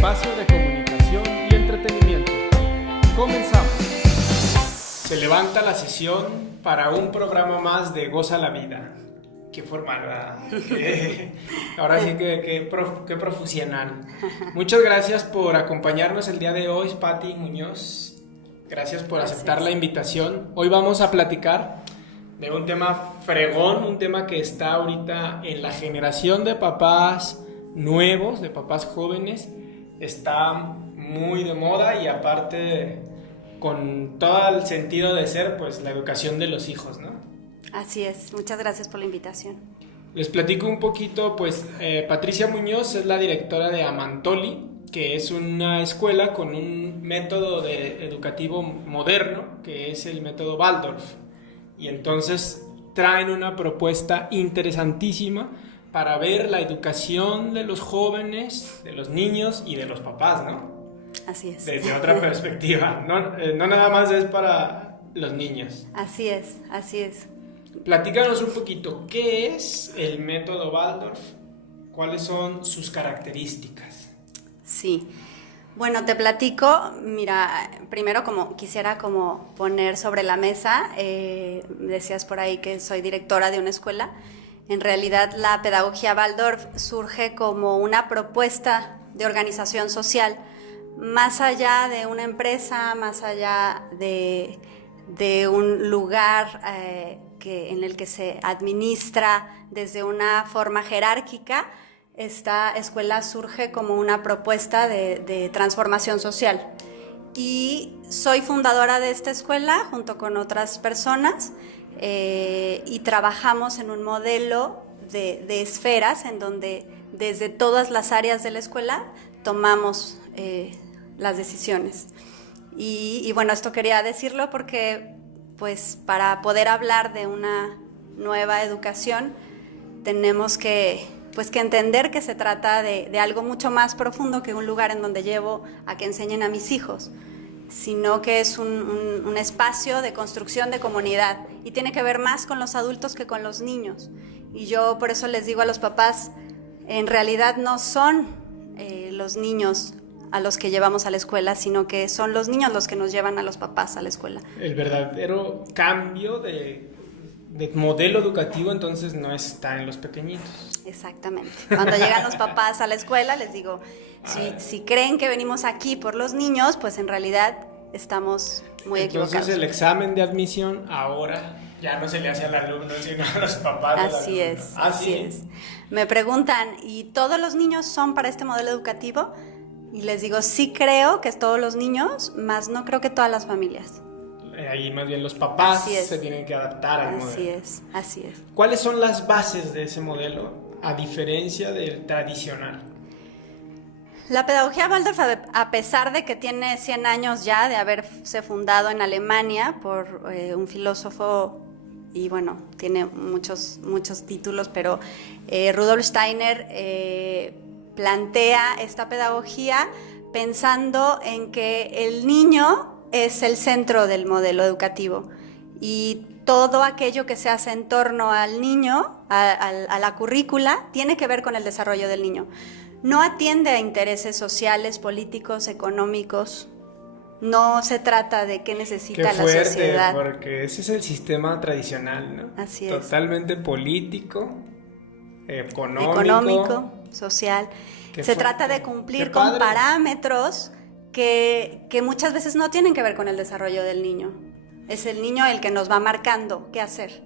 espacio de comunicación y entretenimiento. Comenzamos. Se levanta la sesión para un programa más de Goza la Vida. Qué formal, ¿verdad? Ahora sí que qué profesional. Muchas gracias por acompañarnos el día de hoy, Pati Muñoz. Gracias por aceptar la invitación. Hoy vamos a platicar de un tema fregón, un tema que está ahorita en la generación de papás nuevos, de papás jóvenes. Está muy de moda y aparte con todo el sentido de ser, pues la educación de los hijos, ¿no? Así es, muchas gracias por la invitación. Les platico un poquito, pues Patricia Muñoz es la directora de Amantoli, que es una escuela con un método educativo moderno, que es el método Waldorf. Y entonces traen una propuesta interesantísima para ver la educación de los jóvenes, de los niños y de los papás, ¿no? Así es. Desde otra perspectiva, no nada más es para los niños. Así es, así es. Platícanos un poquito, ¿qué es el método Waldorf? ¿Cuáles son sus características? Sí, bueno, te platico, mira, primero quisiera poner sobre la mesa, decías por ahí que soy directora de una escuela. En realidad la pedagogía Waldorf surge como una propuesta de organización social, más allá de una empresa, más allá de un lugar en el que se administra desde una forma jerárquica. Esta escuela surge como una propuesta de transformación social. Y soy fundadora de esta escuela junto con otras personas y trabajamos en un modelo de esferas en donde desde todas las áreas de la escuela tomamos las decisiones. Y bueno, esto quería decirlo porque pues para poder hablar de una nueva educación tenemos que entender que se trata de algo mucho más profundo que un lugar en donde llevo a que enseñen a mis hijos, sino que es un espacio de construcción de comunidad y tiene que ver más con los adultos que con los niños. Y yo por eso les digo a los papás, en realidad no son los niños a los que llevamos a la escuela, sino que son los niños los que nos llevan a los papás a la escuela. El verdadero cambio de modelo educativo entonces no está en los pequeñitos. Exactamente. Cuando llegan los papás a la escuela les digo, si creen que venimos aquí por los niños, pues en realidad estamos muy equivocados. Entonces el examen de admisión ahora ya no se le hace al alumno, sino a los papás. Así es, así es. Me preguntan, ¿y todos los niños son para este modelo educativo? Y les digo, sí creo que todos los niños, más no creo que todas las familias. Ahí más bien los papás se tienen que adaptar al modelo. Así es. ¿Cuáles son las bases de ese modelo a diferencia del tradicional? La pedagogía Waldorf, a pesar de que tiene 100 años ya de haberse fundado en Alemania por un filósofo, y bueno, tiene muchos títulos, pero Rudolf Steiner plantea esta pedagogía pensando en que el niño es el centro del modelo educativo y todo aquello que se hace en torno al niño, a la currícula, tiene que ver con el desarrollo del niño. No atiende a intereses sociales, políticos, económicos. No se trata de qué necesita la sociedad. Porque ese es el sistema tradicional, ¿no? Así es. Totalmente político, económico, social. Se trata de cumplir con parámetros que muchas veces no tienen que ver con el desarrollo del niño. Es el niño el que nos va marcando qué hacer.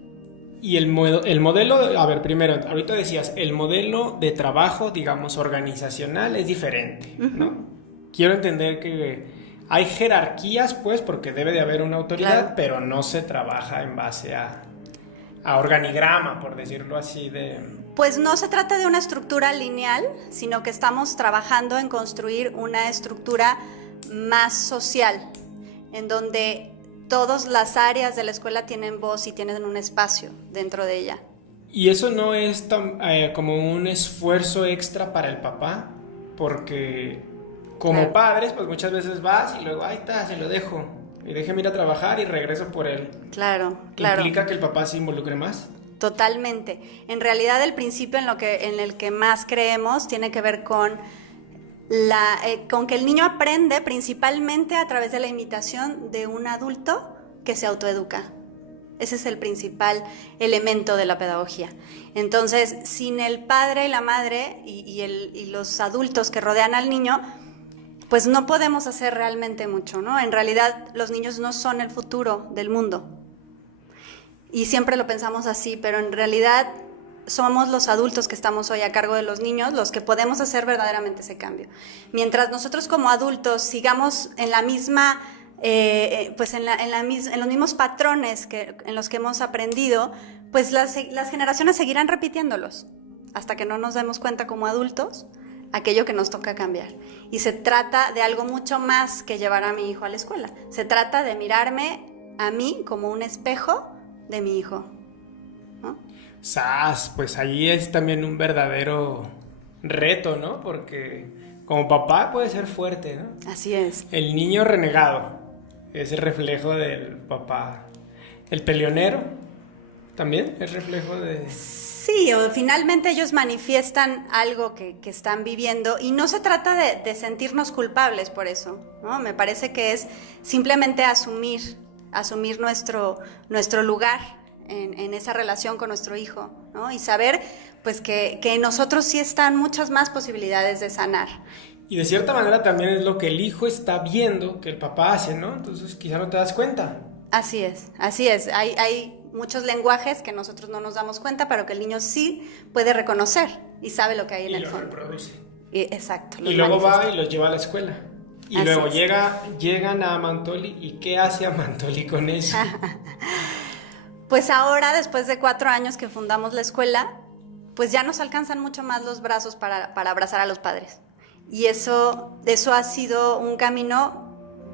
Y el modelo, a ver, primero, ahorita decías, el modelo de trabajo, digamos, organizacional es diferente, ¿no? Quiero entender que hay jerarquías, pues, porque debe de haber una autoridad, claro, pero no se trabaja en base a organigrama, por decirlo así, Pues no se trata de una estructura lineal, sino que estamos trabajando en construir una estructura más social, en donde todas las áreas de la escuela tienen voz y tienen un espacio dentro de ella. ¿Y eso no es como un esfuerzo extra para el papá? Porque como padres, pues muchas veces vas y luego, ahí está, se lo dejo. Y déjeme ir a trabajar y regreso por él. Claro. ¿Implica que el papá se involucre más? Totalmente. En realidad el principio en el que más creemos tiene que ver con con que el niño aprende principalmente a través de la imitación de un adulto que se autoeduca. Ese es el principal elemento de la pedagogía. Entonces, sin el padre y la madre y los adultos que rodean al niño, pues no podemos hacer realmente mucho, ¿no? En realidad, los niños no son el futuro del mundo. Y siempre lo pensamos así, pero en realidad somos los adultos que estamos hoy a cargo de los niños los que podemos hacer verdaderamente ese cambio. Mientras nosotros como adultos sigamos en la misma, pues en los mismos patrones en los que hemos aprendido, pues las generaciones seguirán repitiéndolos hasta que no nos demos cuenta como adultos aquello que nos toca cambiar. Y se trata de algo mucho más que llevar a mi hijo a la escuela. Se trata de mirarme a mí como un espejo de mi hijo, ¿no? Pues allí es también un verdadero reto, ¿no? Porque como papá puede ser fuerte, ¿no? Así es. El niño renegado es el reflejo del papá. El peleonero también es reflejo de... Sí, o finalmente ellos manifiestan algo que están viviendo y no se trata de sentirnos culpables por eso, ¿no? Me parece que es simplemente asumir nuestro lugar en esa relación con nuestro hijo, ¿no? Y saber pues que en nosotros sí están muchas más posibilidades de sanar. Y de cierta manera también es lo que el hijo está viendo que el papá hace, ¿no? Entonces quizá no te das cuenta. Así es. Hay muchos lenguajes que nosotros no nos damos cuenta, pero que el niño sí puede reconocer y sabe lo que hay en el fondo. Y lo reproduce. Exacto. Y luego va y los lleva a la escuela. Y Así luego es. llegan a Amantoli. ¿Y qué hace Amantoli con eso? Pues ahora, después de 4 años que fundamos la escuela, pues ya nos alcanzan mucho más los brazos para abrazar a los padres. Y eso ha sido un camino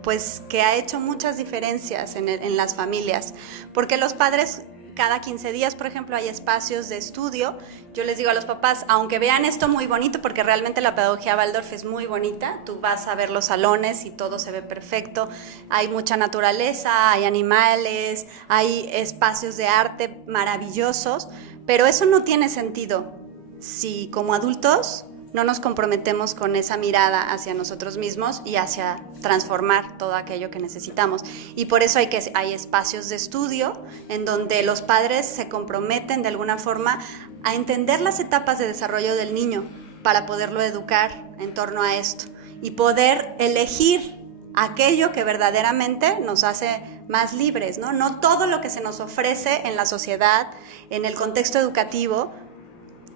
pues que ha hecho muchas diferencias en las familias, porque los padres cada 15 días, por ejemplo, hay espacios de estudio. Yo les digo a los papás, aunque vean esto muy bonito, porque realmente la pedagogía Waldorf es muy bonita, tú vas a ver los salones y todo se ve perfecto, hay mucha naturaleza, hay animales, hay espacios de arte maravillosos, pero eso no tiene sentido si como adultos no nos comprometemos con esa mirada hacia nosotros mismos y hacia transformar todo aquello que necesitamos. Y por eso hay espacios de estudio en donde los padres se comprometen de alguna forma a entender las etapas de desarrollo del niño para poderlo educar en torno a esto y poder elegir aquello que verdaderamente nos hace más libres, ¿no? No todo lo que se nos ofrece en la sociedad, en el contexto educativo,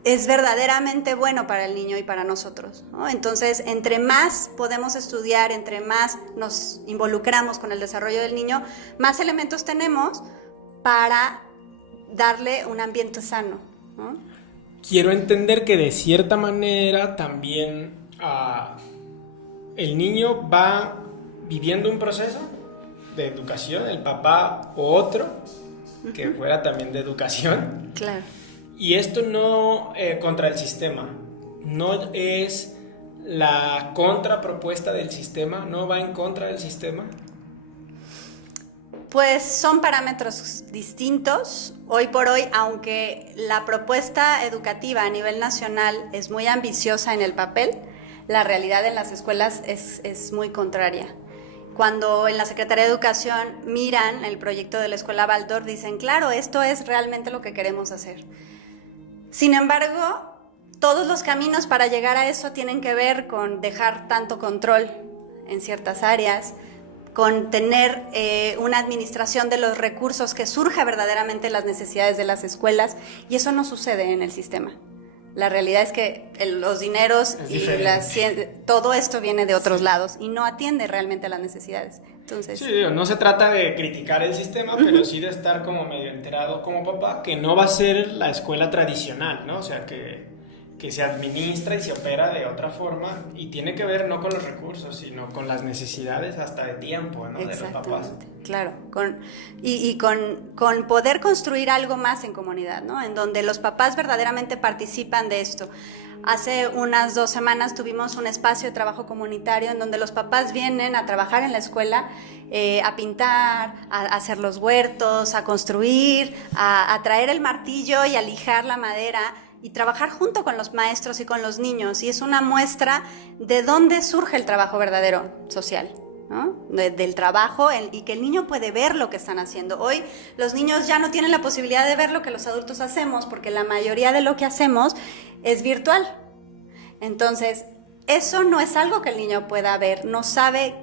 es verdaderamente bueno para el niño y para nosotros, ¿no? Entonces, entre más podemos estudiar, entre más nos involucramos con el desarrollo del niño, más elementos tenemos para darle un ambiente sano, ¿no? Quiero entender que de cierta manera también el niño va viviendo un proceso de educación, el papá o otro, que fuera también de educación. Claro. Y esto no contra el sistema, no es la contrapropuesta del sistema, no va en contra del sistema. Pues son parámetros distintos. Hoy por hoy, aunque la propuesta educativa a nivel nacional es muy ambiciosa en el papel, la realidad en las escuelas es muy contraria. Cuando en la Secretaría de Educación miran el proyecto de la Escuela Waldorf, dicen, claro, esto es realmente lo que queremos hacer. Sin embargo, todos los caminos para llegar a eso tienen que ver con dejar tanto control en ciertas áreas, con tener una administración de los recursos que surja verdaderamente las necesidades de las escuelas, y eso no sucede en el sistema. La realidad es que los dineros y todo esto viene de otros lados y no atiende realmente a las necesidades. Entonces, sí, no se trata de criticar el sistema, pero sí de estar como medio enterado como papá, que no va a ser la escuela tradicional, ¿no? O sea, que se administra y se opera de otra forma y tiene que ver no con los recursos, sino con las necesidades hasta de tiempo, ¿no? De los papás. Claro, con poder construir algo más en comunidad, ¿no? En donde los papás verdaderamente participan de esto. Hace unas 2 semanas tuvimos un espacio de trabajo comunitario en donde los papás vienen a trabajar en la escuela, a pintar, a hacer los huertos, a construir, a traer el martillo y a lijar la madera. y trabajar junto con los maestros y con los niños. Y es una muestra de dónde surge el trabajo verdadero social, ¿no? Del trabajo y que el niño puede ver lo que están haciendo. Hoy los niños ya no tienen la posibilidad de ver lo que los adultos hacemos porque la mayoría de lo que hacemos es virtual. Entonces, eso no es algo que el niño pueda ver, no sabe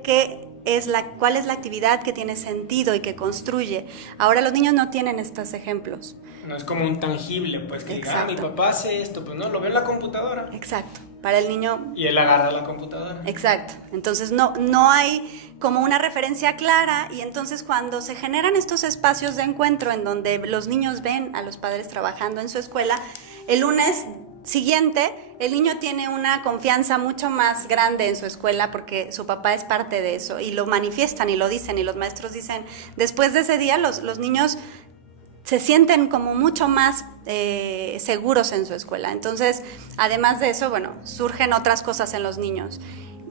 cuál es la actividad que tiene sentido y que construye. Ahora los niños no tienen estos ejemplos. No es como un tangible, pues que diga, mi papá hace esto, pues no, lo ve en la computadora. Exacto, para el niño... Y él agarra la computadora. Exacto, entonces no hay como una referencia clara y entonces cuando se generan estos espacios de encuentro en donde los niños ven a los padres trabajando en su escuela, el lunes siguiente el niño tiene una confianza mucho más grande en su escuela porque su papá es parte de eso y lo manifiestan y lo dicen y los maestros dicen, después de ese día los niños se sienten como mucho más seguros en su escuela. Entonces, además de eso, bueno, surgen otras cosas en los niños.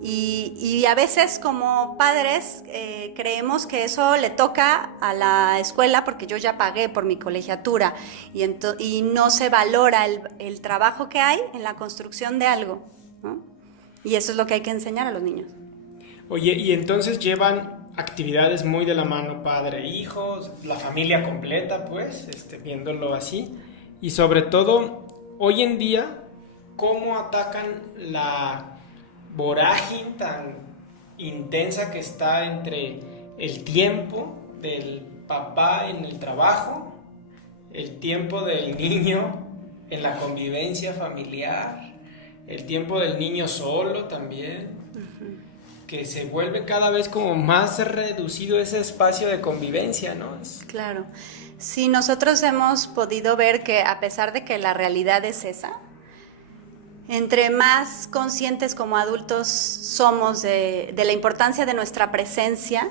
Y a veces como padres creemos que eso le toca a la escuela porque yo ya pagué por mi colegiatura y no se valora el trabajo que hay en la construcción de algo, ¿no? Y eso es lo que hay que enseñar a los niños. Oye, y entonces llevan actividades muy de la mano padre e hijos, la familia completa, pues, viéndolo así. Y sobre todo, hoy en día, ¿cómo atacan la vorágine tan intensa que está entre el tiempo del papá en el trabajo, el tiempo del niño en la convivencia familiar, el tiempo del niño solo también? Que se vuelve cada vez como más reducido ese espacio de convivencia, ¿no? Claro. Sí, nosotros hemos podido ver que a pesar de que la realidad es esa, entre más conscientes como adultos somos de la importancia de nuestra presencia,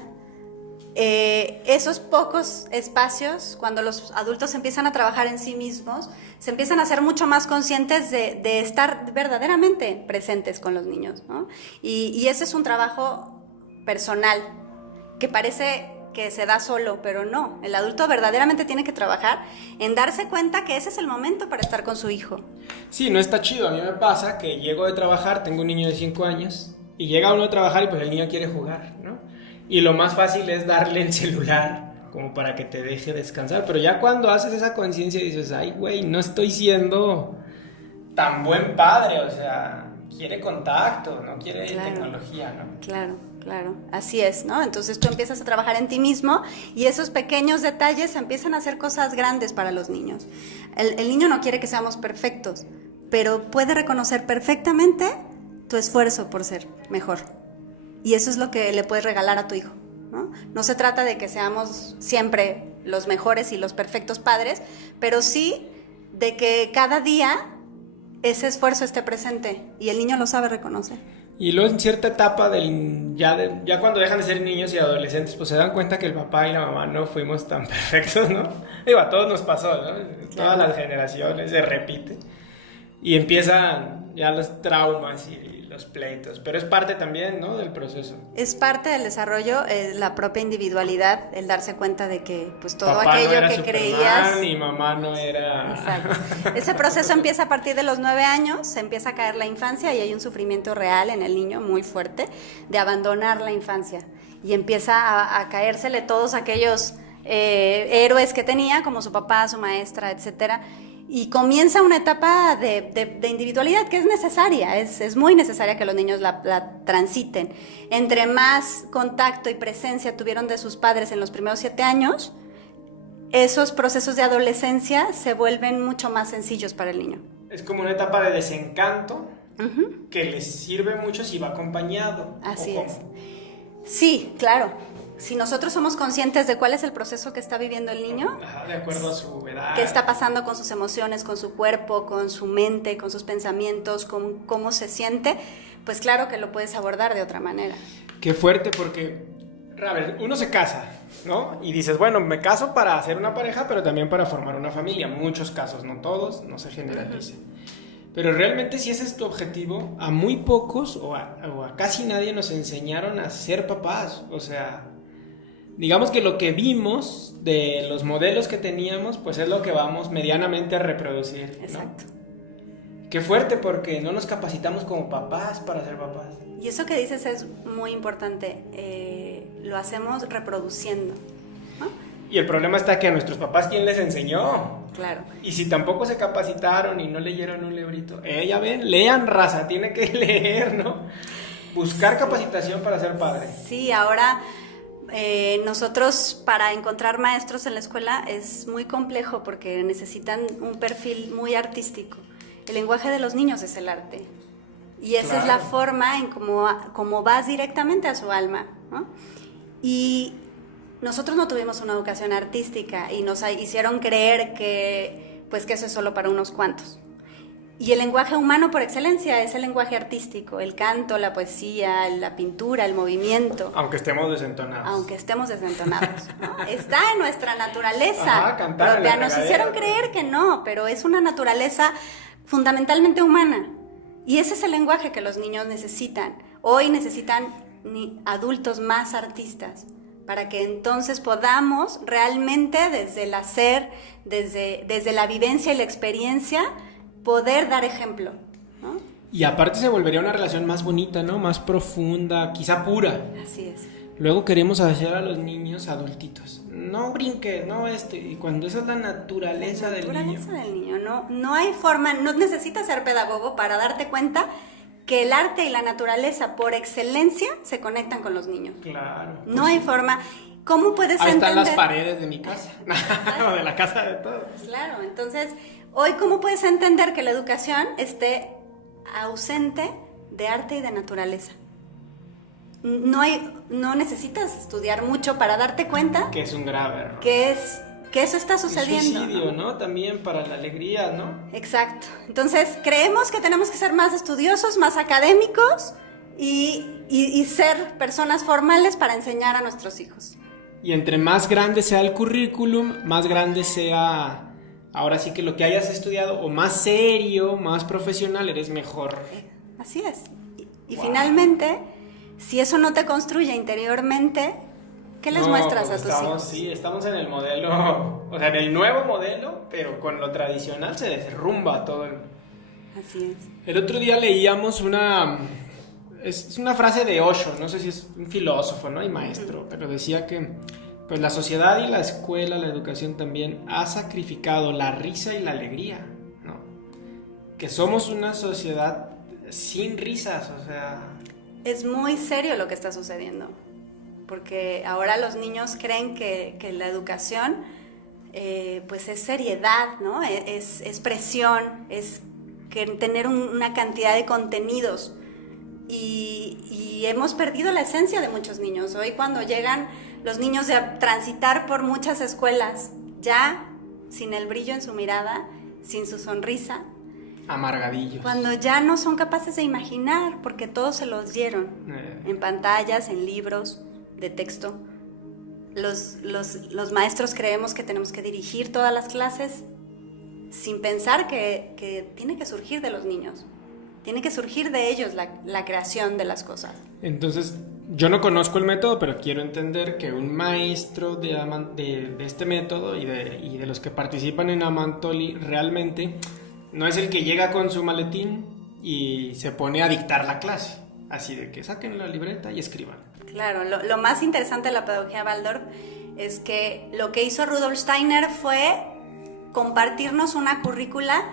esos pocos espacios, cuando los adultos empiezan a trabajar en sí mismos, se empiezan a ser mucho más conscientes de estar verdaderamente presentes con los niños, ¿no? Y ese es un trabajo personal, que parece que se da solo, pero no. El adulto verdaderamente tiene que trabajar en darse cuenta que ese es el momento para estar con su hijo. Sí, no está chido. A mí me pasa que llego de trabajar, tengo un niño de 5 años, y llega uno a trabajar y pues el niño quiere jugar, ¿no? Y lo más fácil es darle el celular como para que te deje descansar. Pero ya cuando haces esa conciencia dices, ay, güey, no estoy siendo tan buen padre. O sea, quiere contacto, no quiere tecnología, ¿no? Claro, así es, ¿no? Entonces tú empiezas a trabajar en ti mismo y esos pequeños detalles empiezan a hacer cosas grandes para los niños. El niño no quiere que seamos perfectos, pero puede reconocer perfectamente tu esfuerzo por ser mejor. Y eso es lo que le puedes regalar a tu hijo, ¿no? No se trata de que seamos siempre los mejores y los perfectos padres, pero sí de que cada día ese esfuerzo esté presente y el niño lo sabe reconocer. Y luego en cierta etapa ya cuando dejan de ser niños y adolescentes, pues se dan cuenta que el papá y la mamá no fuimos tan perfectos, ¿no? Digo, a todos nos pasó, ¿no? Claro. Todas las generaciones se repite. Y empiezan ya los traumas y los pleitos, pero es parte también, ¿no?, del proceso. Es parte del desarrollo, la propia individualidad, el darse cuenta de que pues todo Papá aquello no era que Superman, creías... y mamá no era... Exacto. Ese proceso empieza a partir de los 9 años, se empieza a caer la infancia y hay un sufrimiento real en el niño muy fuerte de abandonar la infancia y empieza a caérsele todos aquellos héroes que tenía, como su papá, su maestra, etcétera. Y comienza una etapa de individualidad que es necesaria, es muy necesaria que los niños la transiten. Entre más contacto y presencia tuvieron de sus padres en los primeros 7 años, esos procesos de adolescencia se vuelven mucho más sencillos para el niño. Es como una etapa de desencanto que les sirve mucho si va acompañado. Así es. Sí, claro. Si nosotros somos conscientes de cuál es el proceso que está viviendo el niño, de acuerdo a su edad, qué está pasando con sus emociones, con su cuerpo, con su mente, con sus pensamientos, con cómo se siente, pues claro que lo puedes abordar de otra manera. Qué fuerte, porque, a ver, uno se casa, ¿no? Y dices, bueno, me caso para hacer una pareja, pero también para formar una familia. Muchos casos, no todos, no se generalice. Pero realmente si ese es tu objetivo, a muy pocos o a casi nadie nos enseñaron a ser papás. O sea, digamos que lo que vimos de los modelos que teníamos, pues es lo que vamos medianamente a reproducir, ¿no? Exacto. Qué fuerte, porque no nos capacitamos como papás para ser papás. Y eso que dices es muy importante, lo hacemos reproduciendo, ¿no? Y el problema está que a nuestros papás, ¿quién les enseñó? Claro. Y si tampoco se capacitaron y no leyeron un librito, ya ven, lean, raza, tiene que leer, ¿no? Buscar capacitación para ser padre. Sí, ahora nosotros para encontrar maestros en la escuela es muy complejo porque necesitan un perfil muy artístico. El lenguaje de los niños es el arte. Y esa es la forma en cómo vas directamente a su alma, ¿no? Y nosotros no tuvimos una educación artística y nos hicieron creer que eso es solo para unos cuantos. Y el lenguaje humano por excelencia es el lenguaje artístico, el canto, la poesía, la pintura, el movimiento. Aunque estemos desentonados. ¿No? Está en nuestra naturaleza. Ajá, cantar. Pero nos hicieron creer que no, pero es una naturaleza fundamentalmente humana. Y ese es el lenguaje que los niños necesitan. Hoy necesitan adultos más artistas, para que entonces podamos realmente desde el hacer, desde la vivencia y la experiencia, poder dar ejemplo, ¿no? Y aparte se volvería una relación más bonita, ¿no? Más profunda, quizá pura. Así es. Luego queremos hacer a los niños adultitos. No brinques, no y cuando esa es la naturaleza del niño. No hay forma, no necesitas ser pedagogo para darte cuenta que el arte y la naturaleza por excelencia se conectan con los niños. Claro. No hay forma. ¿Cómo puedes Ahí entender? están las paredes de mi casa, o de la casa de todos. Claro, entonces, hoy ¿cómo puedes entender que la educación esté ausente de arte y de naturaleza? No necesitas estudiar mucho para darte cuenta que es un grave error. Que eso está sucediendo. Un suicidio, ¿no? También para la alegría, ¿no? Exacto. Entonces, creemos que tenemos que ser más estudiosos, más académicos y ser personas formales para enseñar a nuestros hijos. Y entre más grande sea el currículum, más grande sea, ahora sí que lo que hayas estudiado, o más serio, más profesional, eres mejor. Así es. Y finalmente, si eso no te construye interiormente, ¿qué les muestras a tus hijos? Sí, estamos en el modelo, o sea, en el nuevo modelo, pero con lo tradicional se derrumba todo. Así es. El otro día leíamos es una frase de Osho, no sé si es un filósofo, ¿no? Y maestro, pero decía que pues la sociedad y la escuela, la educación también ha sacrificado la risa y la alegría, ¿no? Que somos una sociedad sin risas, o sea... Es muy serio lo que está sucediendo, porque ahora los niños creen que la educación pues es seriedad, ¿no? Es presión, es tener una cantidad de contenidos y hemos perdido la esencia de muchos niños. Hoy cuando llegan los niños de transitar por muchas escuelas, ya sin el brillo en su mirada, sin su sonrisa, amargadillos. Cuando ya no son capaces de imaginar, porque todos se los dieron en pantallas, en libros de texto. Los maestros creemos que tenemos que dirigir todas las clases sin pensar que tiene que surgir de los niños. Tiene que surgir de ellos la creación de las cosas. Entonces, yo no conozco el método, pero quiero entender que un maestro de este método y de los que participan en Amantoli realmente no es el que llega con su maletín y se pone a dictar la clase. Así de que saquen la libreta y escriban. Claro, lo más interesante de la pedagogía Waldorf es que lo que hizo Rudolf Steiner fue compartirnos una currícula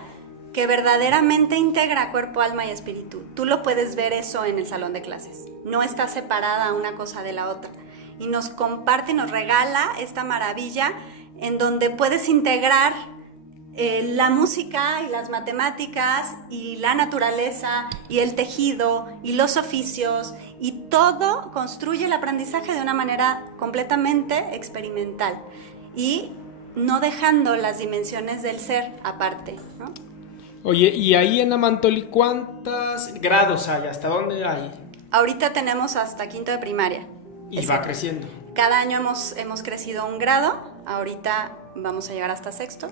que verdaderamente integra cuerpo, alma y espíritu. Tú lo puedes ver eso en el salón de clases. No está separada una cosa de la otra. Y nos comparte, nos regala esta maravilla en donde puedes integrar la música y las matemáticas y la naturaleza y el tejido y los oficios, y todo construye el aprendizaje de una manera completamente experimental y no dejando las dimensiones del ser aparte, ¿no? Oye, y ahí en Amantoli, ¿cuántos grados hay? ¿Hasta dónde hay? Ahorita tenemos hasta quinto de primaria. Y va creciendo. Cada año hemos crecido un grado, ahorita vamos a llegar hasta sexto.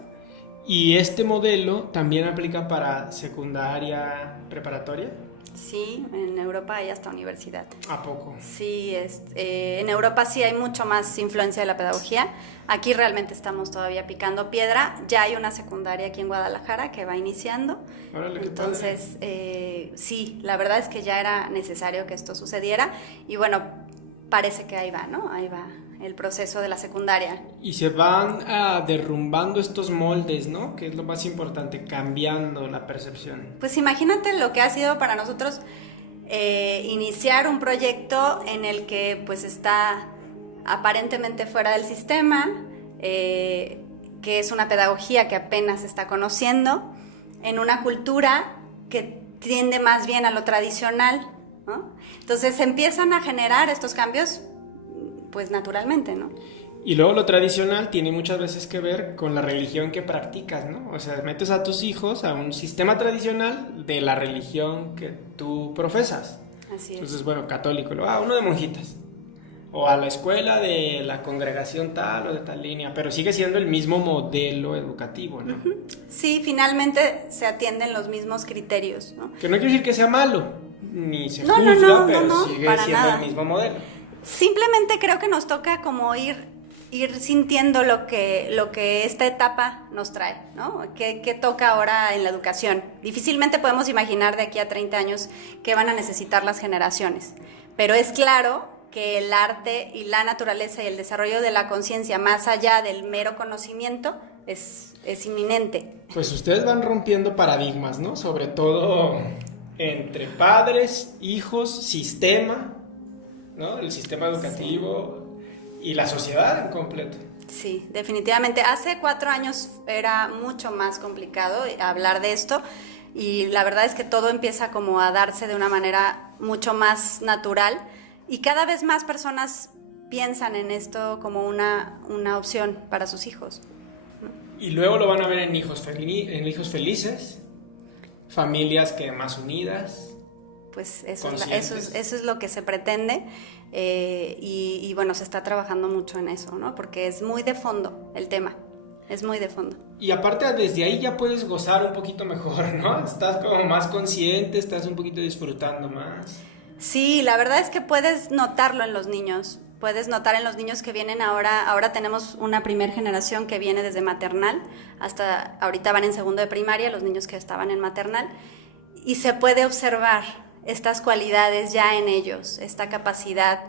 ¿Y este modelo también aplica para secundaria, preparatoria? Sí, en Europa hay hasta universidad. ¿A poco? Sí, en Europa sí hay mucho más influencia de la pedagogía. Aquí realmente estamos todavía picando piedra. Ya hay una secundaria aquí en Guadalajara que va iniciando. Órale, qué Entonces, sí, la verdad es que ya era necesario que esto sucediera. Y bueno, parece que ahí va, ¿no? Ahí va el proceso de la secundaria. Y se van derrumbando estos moldes, ¿no? Que es lo más importante, cambiando la percepción. Pues imagínate lo que ha sido para nosotros iniciar un proyecto en el que pues está aparentemente fuera del sistema, que es una pedagogía que apenas se está conociendo, en una cultura que tiende más bien a lo tradicional, ¿no? Entonces se empiezan a generar estos cambios pues naturalmente, ¿no? Y luego lo tradicional tiene muchas veces que ver con la religión que practicas, ¿no? O sea, metes a tus hijos a un sistema tradicional de la religión que tú profesas. Así es. Entonces, bueno, católico, uno de monjitas. O a la escuela de la congregación tal o de tal línea, pero sigue siendo el mismo modelo educativo, ¿no? Sí, finalmente se atienden los mismos criterios, ¿no? Que no quiere decir que sea malo, ni se No, juzga, pero no, sigue para siendo nada. el mismo modelo. Simplemente creo que nos toca como ir sintiendo lo que esta etapa nos trae, ¿no? ¿Qué toca ahora en la educación? Difícilmente podemos imaginar de aquí a 30 años qué van a necesitar las generaciones, pero es claro que el arte y la naturaleza y el desarrollo de la conciencia más allá del mero conocimiento es inminente. Pues ustedes van rompiendo paradigmas, ¿no? Sobre todo entre padres, hijos, sistema, ¿no? El sistema educativo y la sociedad en completo. Sí, definitivamente. Hace 4 años era mucho más complicado hablar de esto y la verdad es que todo empieza como a darse de una manera mucho más natural y cada vez más personas piensan en esto como una opción para sus hijos. Y luego lo van a ver en hijos felices, familias que más unidas. Pues eso es lo que se pretende y bueno, se está trabajando mucho en eso, ¿no? Porque es muy de fondo el tema, es muy de fondo. Y aparte desde ahí ya puedes gozar un poquito mejor, ¿no? Estás como más consciente, estás un poquito disfrutando más. Sí, la verdad es que puedes notarlo en los niños, puedes notar en los niños que vienen ahora tenemos una primer generación que viene desde maternal, hasta ahorita van en segundo de primaria, los niños que estaban en maternal, y se puede observar estas cualidades ya en ellos, esta capacidad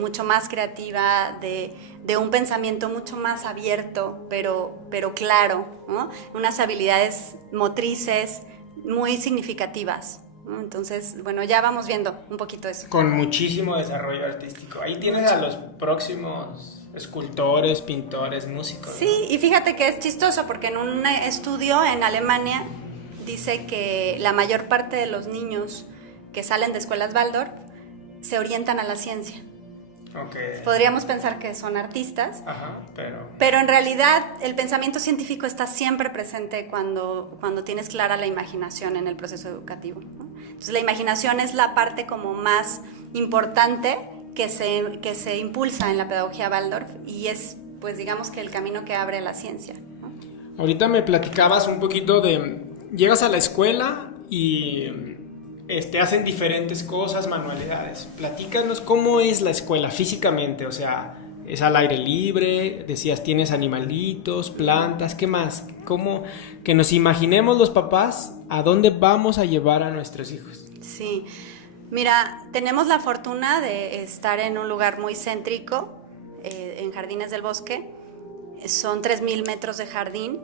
mucho más creativa de un pensamiento mucho más abierto, pero claro, ¿no? Unas habilidades motrices muy significativas, ¿no? Entonces, bueno, ya vamos viendo un poquito eso. Con muchísimo desarrollo artístico. Ahí tienes a los próximos escultores, pintores, músicos, ¿no? Sí, y fíjate que es chistoso porque en un estudio en Alemania dice que la mayor parte de los niños que salen de escuelas Waldorf se orientan a la ciencia. Okay. Podríamos pensar que son artistas, ajá, pero en realidad el pensamiento científico está siempre presente cuando tienes clara la imaginación en el proceso educativo, ¿no? Entonces la imaginación es la parte como más importante que se impulsa en la pedagogía Waldorf y es, pues digamos que el camino que abre la ciencia, ¿no? Ahorita me platicabas un poquito de... Llegas a la escuela y hacen diferentes cosas, manualidades. Platícanos cómo es la escuela físicamente, o sea, es al aire libre, decías tienes animalitos, plantas, ¿qué más? ¿Cómo que nos imaginemos los papás a dónde vamos a llevar a nuestros hijos? Sí, mira, tenemos la fortuna de estar en un lugar muy céntrico, en Jardines del Bosque. Son 3,000 metros de jardín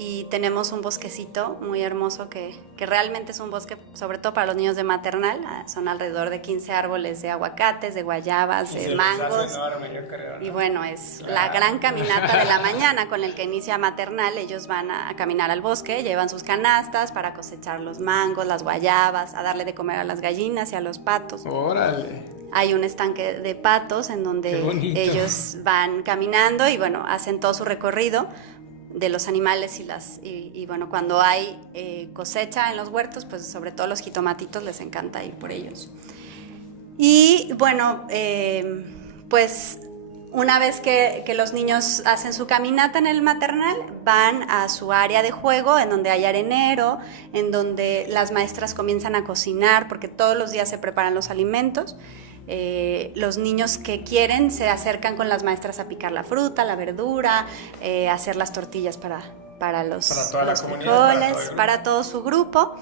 y tenemos un bosquecito muy hermoso que realmente es un bosque, sobre todo para los niños de maternal. Son alrededor de 15 árboles de aguacates, de guayabas, de mangos. Enorme, yo creo, ¿no? Y bueno, es claro, la gran caminata de la mañana con el que inicia maternal. Ellos van a caminar al bosque, llevan sus canastas para cosechar los mangos, las guayabas, a darle de comer a las gallinas y a los patos. Órale. Hay un estanque de patos en donde ellos van caminando y bueno, hacen todo su recorrido de los animales y bueno, cuando hay cosecha en los huertos, pues sobre todo los jitomatitos les encanta ir por ellos. Y bueno, pues Una vez que los niños hacen su caminata en el maternal, van a su área de juego, en donde hay arenero, en donde las maestras comienzan a cocinar, porque todos los días se preparan los alimentos. Los niños que quieren se acercan con las maestras a picar la fruta, la verdura, hacer las tortillas para toda la comunidad, frijoles, para todo su grupo.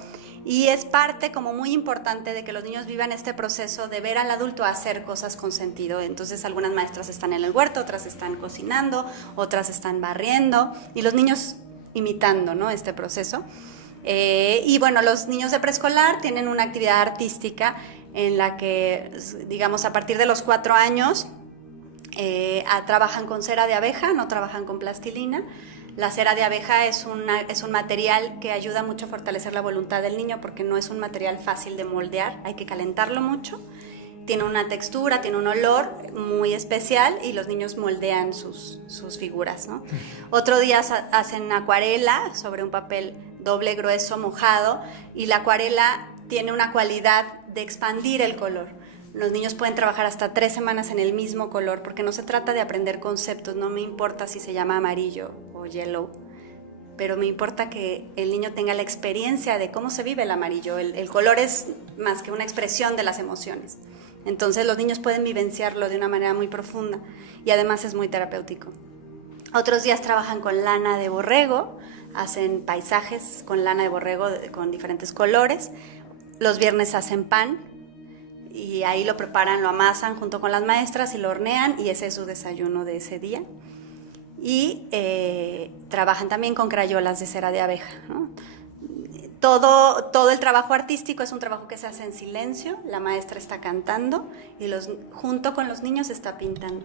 Y es parte como muy importante de que los niños vivan este proceso de ver al adulto hacer cosas con sentido. Entonces algunas maestras están en el huerto, otras están cocinando, otras están barriendo y los niños imitando, ¿no?, este proceso. Y bueno, los niños de preescolar tienen una actividad artística en la que, digamos, a partir de los 4 años trabajan con cera de abeja, no trabajan con plastilina. La cera de abeja es un material que ayuda mucho a fortalecer la voluntad del niño porque no es un material fácil de moldear, hay que calentarlo mucho. Tiene una textura, tiene un olor muy especial y los niños moldean sus figuras, ¿no? Otro día hacen acuarela sobre un papel doble grueso mojado y la acuarela tiene una cualidad de expandir el color. Los niños pueden trabajar hasta 3 semanas en el mismo color porque no se trata de aprender conceptos, no me importa si se llama amarillo o yellow, pero me importa que el niño tenga la experiencia de cómo se vive el amarillo. El color es más que una expresión de las emociones. Entonces los niños pueden vivenciarlo de una manera muy profunda y además es muy terapéutico. Otros días trabajan con lana de borrego, hacen paisajes con lana de borrego con diferentes colores. Los viernes hacen pan y ahí lo preparan, lo amasan junto con las maestras y lo hornean y ese es su desayuno de ese día. Y trabajan también con crayolas de cera de abeja, ¿no? Todo el trabajo artístico es un trabajo que se hace en silencio, la maestra está cantando y junto con los niños está pintando.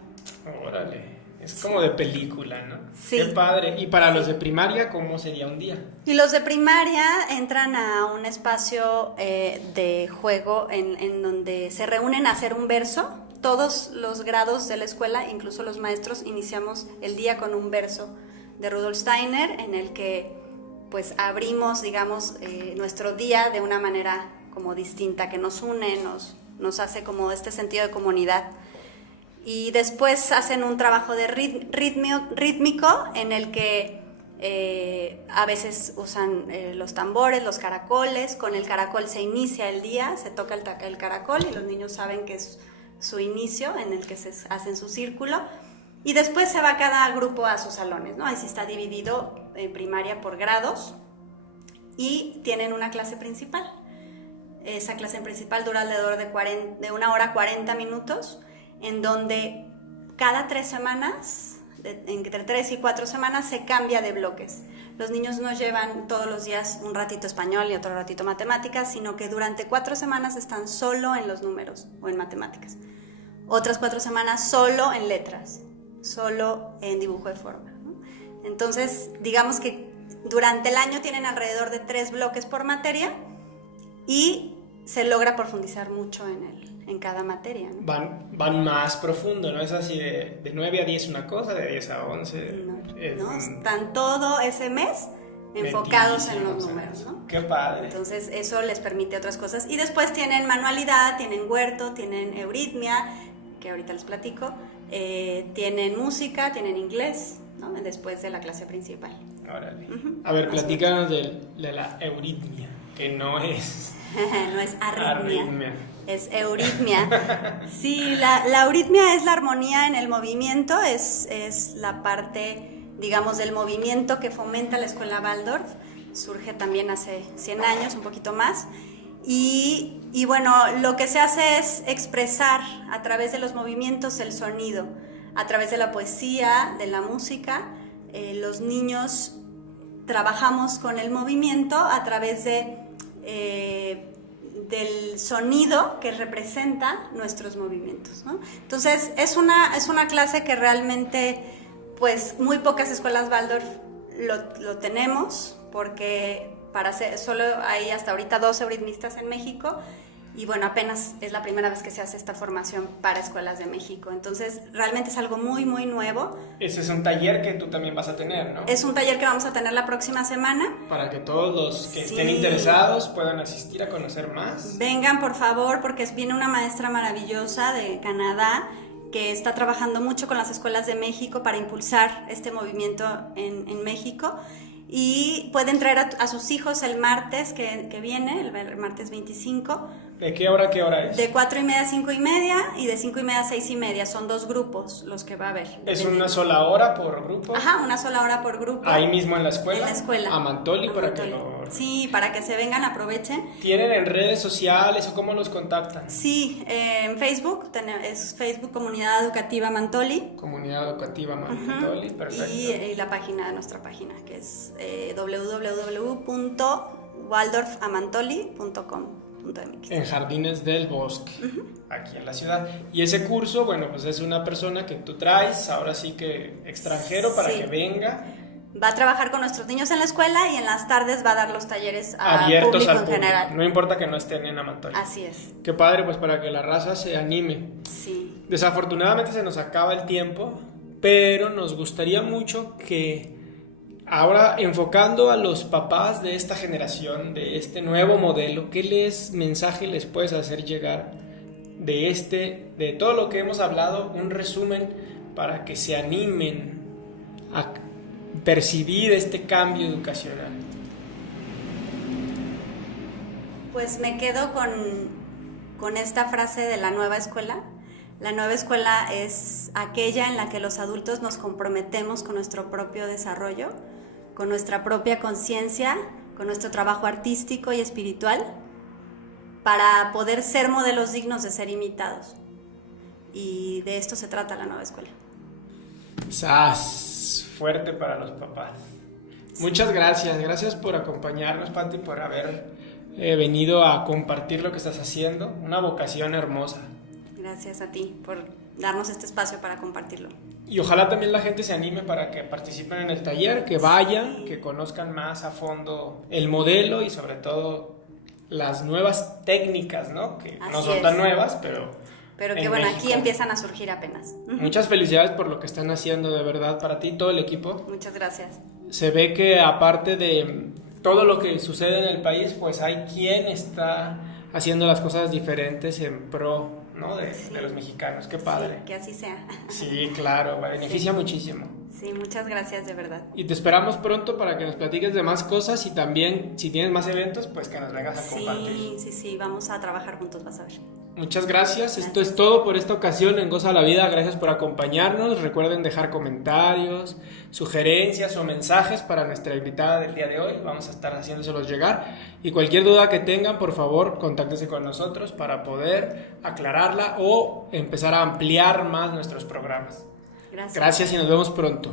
Órale. Es como de película, ¿no? Sí. Qué padre. ¿Y para los de primaria, cómo sería un día? Y los de primaria entran a un espacio de juego en donde se reúnen a hacer un verso. Todos los grados de la escuela, incluso los maestros, iniciamos el día con un verso de Rudolf Steiner en el que pues abrimos, digamos, nuestro día de una manera como distinta, que nos une, nos hace como este sentido de comunidad. Y después hacen un trabajo de rítmico en el que a veces usan los tambores, los caracoles. Con el caracol se inicia el día, se toca el caracol y los niños saben que es su inicio en el que se hacen su círculo. Y después se va cada grupo a sus salones, ¿no? Ahí sí está dividido en primaria por grados y tienen una clase principal. Esa clase principal dura alrededor de 1 hora 40 minutos, en donde cada 3 semanas, entre 3 y 4 semanas, se cambia de bloques. Los niños no llevan todos los días un ratito español y otro ratito matemáticas, sino que durante 4 semanas están solo en los números o en matemáticas. Otras 4 semanas solo en letras, solo en dibujo de forma, ¿no? Entonces, digamos que durante el año tienen alrededor de 3 bloques por materia y se logra profundizar mucho en cada materia, ¿no? Van más profundo, ¿no? Es así de 9 a 10 una cosa, de 10 a 11. No, están todo ese mes enfocados en los números, ¿no? Qué padre. Entonces eso les permite otras cosas. Y después tienen manualidad, tienen huerto, tienen euritmia, que ahorita les platico, tienen música, tienen inglés, ¿no? Después de la clase principal. Órale. A ver, platícanos de la euritmia, que no es... no es arritmia. Es euritmia. Sí, la euritmia es la armonía en el movimiento, es la parte, digamos, del movimiento que fomenta la escuela Waldorf. Surge también hace 100 años, un poquito más. Y bueno, lo que se hace es expresar a través de los movimientos el sonido, a través de la poesía, de la música. Los niños trabajamos con el movimiento a través del sonido que representa nuestros movimientos, ¿no? Entonces es una clase que realmente pues muy pocas escuelas Waldorf lo tenemos, porque solo hay hasta ahorita 2 euritmistas en México y bueno, apenas es la primera vez que se hace esta formación para escuelas de México. Entonces realmente es algo muy muy nuevo. Ese es un taller que tú también vas a tener, ¿no? Es un taller que vamos a tener la próxima semana. Para que todos los que estén interesados puedan asistir a conocer más. Vengan por favor, porque viene una maestra maravillosa de Canadá que está trabajando mucho con las escuelas de México para impulsar este movimiento en México. Y pueden traer a sus hijos el martes que viene, el martes 25. ¿De qué hora a qué hora es? De 4:30 a 5:30 y de 5:30 a 6:30. Son 2 grupos los que va a haber. ¿Es una sola hora por grupo? Ajá, una sola hora por grupo. ¿Ahí mismo en la escuela? En la escuela. A Mantoli, A para Mantoli. que lo... Sí, para que se vengan, aprovechen. ¿Tienen en redes sociales o cómo los contactan? Sí, en Facebook, es Facebook Comunidad Educativa Mantoli. Comunidad Educativa Mantoli, perfecto. Y la página de nuestra página, que es www.waldorfamantoli.com.mx. En Jardines del Bosque, aquí en la ciudad. Y ese curso, bueno, pues es una persona que tú traes, ahora sí que extranjero, para que venga. Va a trabajar con nuestros niños en la escuela y en las tardes va a dar los talleres abiertos público al en público. general. No importa que no estén en Amantoli. Así es. Qué padre, pues para que la raza se anime. Sí. Desafortunadamente se nos acaba el tiempo, pero nos gustaría mucho que ahora, enfocando a los papás de esta generación, de este nuevo modelo, ¿qué mensaje les puedes hacer llegar de todo lo que hemos hablado? Un resumen para que se animen a percibir este cambio educacional. Pues me quedo con esta frase de la nueva escuela. La nueva escuela es aquella en la que los adultos nos comprometemos con nuestro propio desarrollo, con nuestra propia conciencia, con nuestro trabajo artístico y espiritual, para poder ser modelos dignos de ser imitados. Y de esto se trata la nueva escuela. ¡Sas! Fuerte para los papás. Sí. Muchas gracias por acompañarnos, Pati, por haber venido a compartir lo que estás haciendo, una vocación hermosa. Gracias a ti por darnos este espacio para compartirlo. Y ojalá también la gente se anime para que participen en el taller, que vayan, que conozcan más a fondo el modelo y sobre todo las nuevas técnicas, ¿no? Que así no son tan nuevas, pero que bueno, México. Aquí empiezan a surgir apenas. Muchas felicidades por lo que están haciendo, de verdad, para ti y todo el equipo. Muchas gracias. Se ve que aparte de todo lo que sucede en el país, pues hay quien está haciendo las cosas diferentes en pro, ¿no? de los mexicanos. Qué padre. Sí, que así sea. Sí, claro, beneficia muchísimo. Sí, muchas gracias, de verdad. Y te esperamos pronto para que nos platiques de más cosas y también, si tienes más eventos, pues que nos vengas a compartir. Sí, vamos a trabajar juntos, vas a ver. Muchas gracias. Esto es todo por esta ocasión en Goza la Vida. Gracias por acompañarnos. Recuerden dejar comentarios, sugerencias o mensajes para nuestra invitada del día de hoy. Vamos a estar haciéndoselos llegar. Y cualquier duda que tengan, por favor, contáctense con nosotros para poder aclararla o empezar a ampliar más nuestros programas. Gracias y nos vemos pronto.